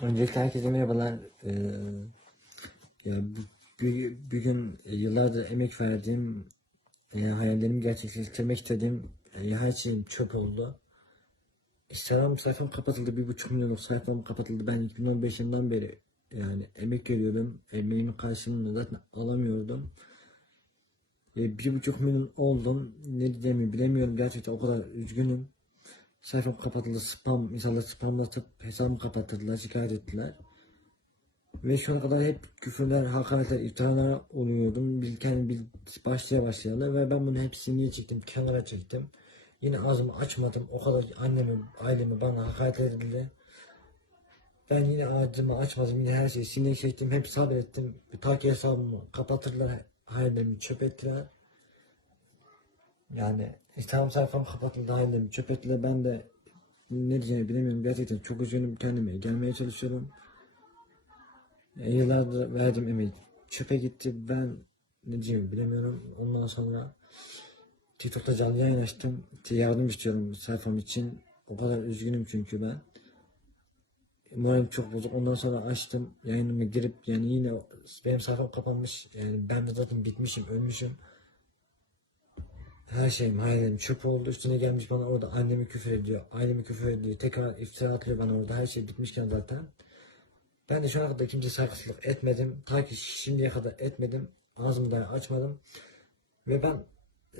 Öncelikle herkese merhabalar. Ee, ya bir, bir gün e, yıllardır emek verdiğim, e, hayallerimi gerçekleştirmek istediğim e, her şeyim çöp oldu. Instagram sayfam kapatıldı. Bir buçuk milyonluk sayfam kapatıldı. Ben 2015 yılından beri yani emek veriyorum. Emeğimin karşılığını zaten alamıyordum. E, bir buçuk milyon oldum. Ne diyeceğimi bilemiyorum. Gerçekten o kadar üzgünüm. Sayfam kapatıldı. Spam, insanlar spamlatıp hesabımı kapattılar, şikayet ettiler. Ve şu ana kadar hep küfürler, hakaretler, iftiralar oluyordum. Bil, kendi bil, başlaya başlayalı ve ben bunu hepsini çektim, kenara çektim. Yine ağzımı açmadım. O kadar annemi, ailemi bana hakaret edildi. Ben yine ağzımı açmadım. Yine her şeyi sineye çektim. Hep sabrettim. Ta ki hesabımı kapatırlar. Hayallerimi çöp ettiler. Yani Instagram sayfam kapatıldı hayallerimi çöp ettiler. Ben de ne diyeceğimi bilemiyorum. Gerçekten çok üzgünüm kendime. Gelmeye çalışıyorum. E, yıllardır verdiğim emeği çöpe gitti. Ben ne diyeceğimi bilemiyorum. Ondan sonra TikTok'ta canlı yayın açtım. Yardım istiyorum sayfam için. O kadar üzgünüm çünkü ben. Moralim çok bozuk. Ondan sonra açtım. Yayınıma girip yani yine benim sayfam kapanmış. Yani ben de zaten bitmişim, ölmüşüm. Her şeyim, hayallerim çöp oldu. Üstüne gelmiş bana orada annemi küfür ediyor. Ailemi küfür ediyor. Tekrar iftira atıyor bana orada. Her şey bitmişken zaten. Ben de şu ana kadar kimseye saygısızlık etmedim. Ta ki şimdiye kadar etmedim. Ağzımı da açmadım. Ve ben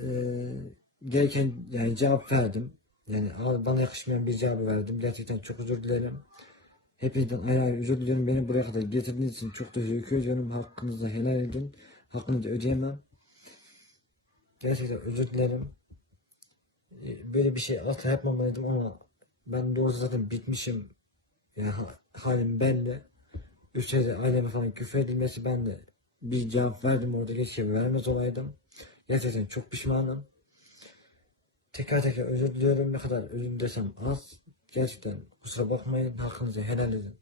eee, gereken yani cevap verdim. Yani bana yakışmayan bir cevabı verdim. Gerçekten çok özür dilerim. Hepinizden ayrı ayrı özür diliyorum. Beni buraya kadar getirdiğiniz için çok teşekkür ediyorum. Hakkınızı helal edin. Hakkınızı ödeyemem. Gerçekten özür dilerim. Ee, Böyle bir şey asla yapmamalıydım ama ben doğrusu zaten bitmişim. Yani ha- halim belli. Üstelik aileme falan küfür edilmesi ben de bir cevap verdim orada keşke vermez olaydım. Gerçekten çok pişmanım. Tekrar tekrar özür diliyorum. Ne kadar özür desem az. Gerçekten kusura bakmayın. Hakkınızı helal edin.